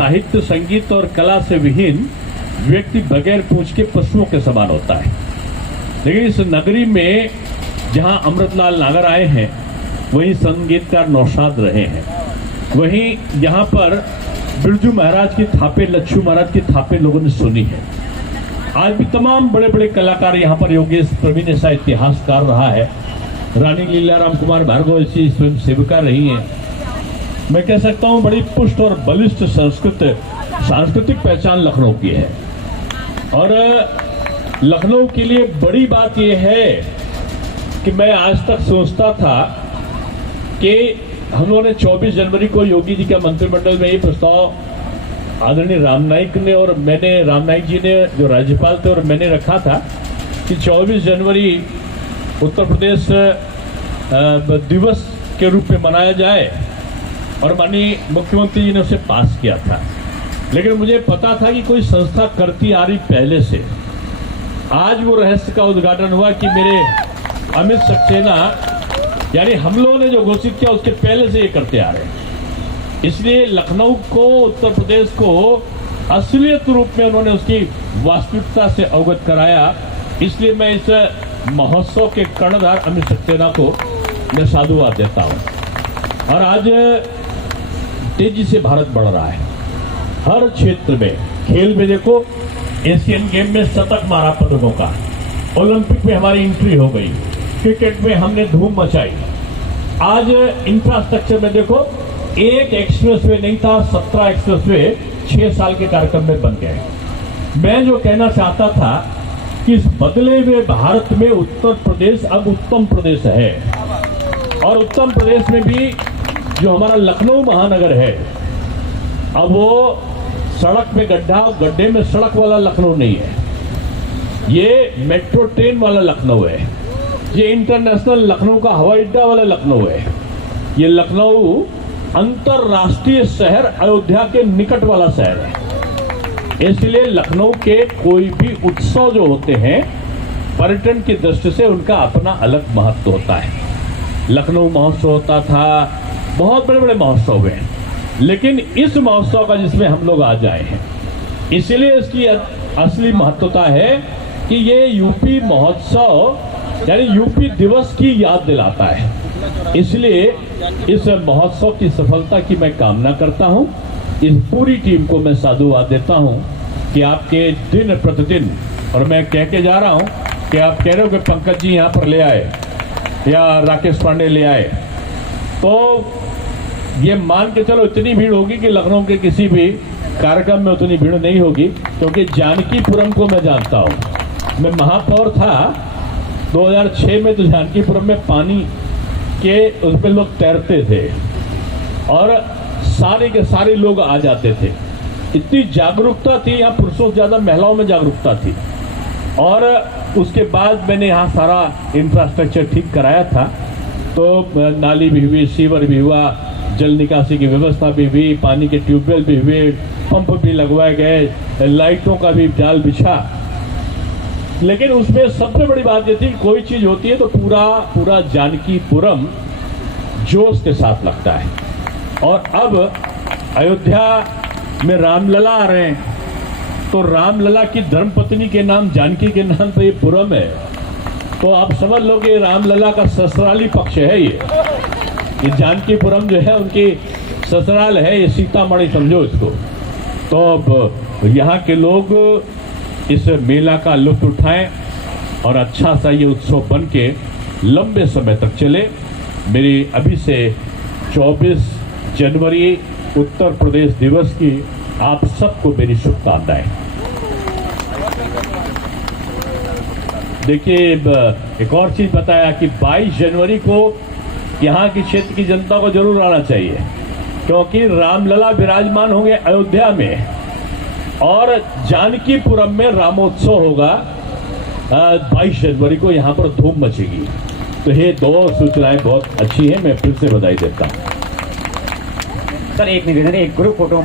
साहित्य, संगीत और कला से विहीन व्यक्ति बगैर पूछ के पशुओं के समान होता है। लेकिन इस नगरी में जहां अमृतलाल नागर आए हैं, वहीं संगीतकार नौशाद रहे हैं, वहीं यहाँ पर बिरजू महाराज की थापे, लच्छू महाराज की थापे लोगों ने सुनी है। आज भी तमाम बड़े बड़े कलाकार यहाँ पर, योगेश प्रवीण ऐसा इतिहासकार रहा है, रानी लीलाराम कुमार भार्गव ऐसी स्वयं सेविका रही है। मैं कह सकता हूँ बड़ी पुष्ट और बलिष्ठ सांस्कृतिक पहचान लखनऊ की है। और लखनऊ के लिए बड़ी बात यह है कि मैं आज तक सोचता था कि हम लोगों ने 24 जनवरी को योगी जी के मंत्रिमंडल में ये प्रस्ताव आदरणीय राम नाईक ने और मैंने, राम नाईक जी ने जो राज्यपाल थे और मैंने रखा था कि 24 जनवरी उत्तर प्रदेश दिवस के रूप में मनाया जाए, और माननीय मुख्यमंत्री जी ने उसे पास किया था। लेकिन मुझे पता था कि कोई संस्था करती आ रही पहले से। आज वो रहस्य का उद्घाटन हुआ कि मेरे अमित सक्सेना, यानी हम लोगों ने जो घोषित किया उसके पहले से ये करते आ रहे हैं। इसलिए लखनऊ को, उत्तर प्रदेश को असलियत रूप में उन्होंने उसकी वास्तविकता से अवगत कराया। इसलिए मैं इस महोत्सव के कर्णधार अमित सक्सेना को मैं साधुवाद देता हूं। और आज तेजी से भारत बढ़ रहा है हर क्षेत्र में। खेल में देखो, एशियन गेम में शतक मारा पदकों का, ओलंपिक में हमारी एंट्री हो गई, क्रिकेट में हमने धूम मचाई। आज इंफ्रास्ट्रक्चर में देखो, एक एक्सप्रेसवे नहीं था, 17 एक्सप्रेसवे 6 साल के कार्यक्रम में बन गए। मैं जो कहना चाहता था कि इस बदले हुए भारत में उत्तर प्रदेश अब उत्तम प्रदेश है। और उत्तम प्रदेश में भी जो हमारा लखनऊ महानगर है, अब वो सड़क में गड्ढा, गड्ढे में सड़क वाला लखनऊ नहीं है। ये मेट्रो ट्रेन वाला लखनऊ है। ये इंटरनेशनल लखनऊ का हवाई अड्डा वाला लखनऊ है। ये लखनऊ अंतरराष्ट्रीय शहर, अयोध्या के निकट वाला शहर है। इसलिए लखनऊ के कोई भी उत्सव जो होते हैं, पर्यटन की दृष्टि से उनका अपना अलग महत्व होता है। लखनऊ महोत्सव होता था, बहुत बड़े बड़े महोत्सव हुए, लेकिन इस महोत्सव का जिसमें हम लोग आज आए हैं, इसलिए इसकी असली महत्वता है कि ये यूपी महोत्सव यानी यूपी दिवस की याद दिलाता है। इसलिए इस महोत्सव की सफलता की मैं कामना करता हूं। इस पूरी टीम को मैं साधुवाद देता हूं कि आपके दिन प्रतिदिन, और मैं कह के जा रहा हूं कि आप कह रहे हो कि पंकज जी यहां पर ले आए या राकेश पांडे ले आए, तो ये मान के चलो इतनी भीड़ होगी कि लखनऊ के किसी भी कार्यक्रम में उतनी भीड़ नहीं होगी, क्योंकि जानकीपुरम को मैं जानता हूं। मैं महापौर था 2006 में, तो जानकीपुरम में पानी के उसमें लोग तैरते थे और सारे के सारे लोग आ जाते थे। इतनी जागरूकता थी, यहाँ पुरुषों से ज्यादा महिलाओं में जागरूकता थी। और उसके बाद मैंने यहाँ सारा इंफ्रास्ट्रक्चर ठीक कराया था, तो नाली भी हुई, सीवर भी हुआ, जल निकासी की व्यवस्था भी हुई, पानी के ट्यूबवेल भी हुए, पंप भी लगवाए गए, लाइटों का भी जाल बिछा। लेकिन उसमें सबसे बड़ी बात ये थी कि कोई चीज होती है तो पूरा जानकीपुरम जोश के साथ लगता है। और अब अयोध्या में रामलला आ रहे हैं, तो रामलला की धर्मपत्नी के नाम जानकी के नाम पे ये पुरम है, तो आप समझ लो कि रामलला का ससुराली पक्ष है। ये जानकीपुरम जो है उनकी ससुराल है, ये सीतामढ़ी समझो इसको। तो अब यहाँ के लोग इस मेला का लुत्फ उठाएं और अच्छा सा ये उत्सव बन के लंबे समय तक चले। मेरी अभी से 24 जनवरी उत्तर प्रदेश दिवस की आप सबको मेरी शुभकामनाएं। देखिए, एक और चीज बताया कि 22 जनवरी को यहाँ की क्षेत्र की जनता को जरूर आना चाहिए, क्योंकि रामलला विराजमान होंगे अयोध्या में और जानकीपुरम में रामोत्सव होगा 22 जनवरी को। यहाँ पर धूम मचेगी। तो ये दो सूचनाएं बहुत अच्छी हैं, मैं फिर से बधाई देता हूँ। सर, एक निवेदन है, एक ग्रुप फोटो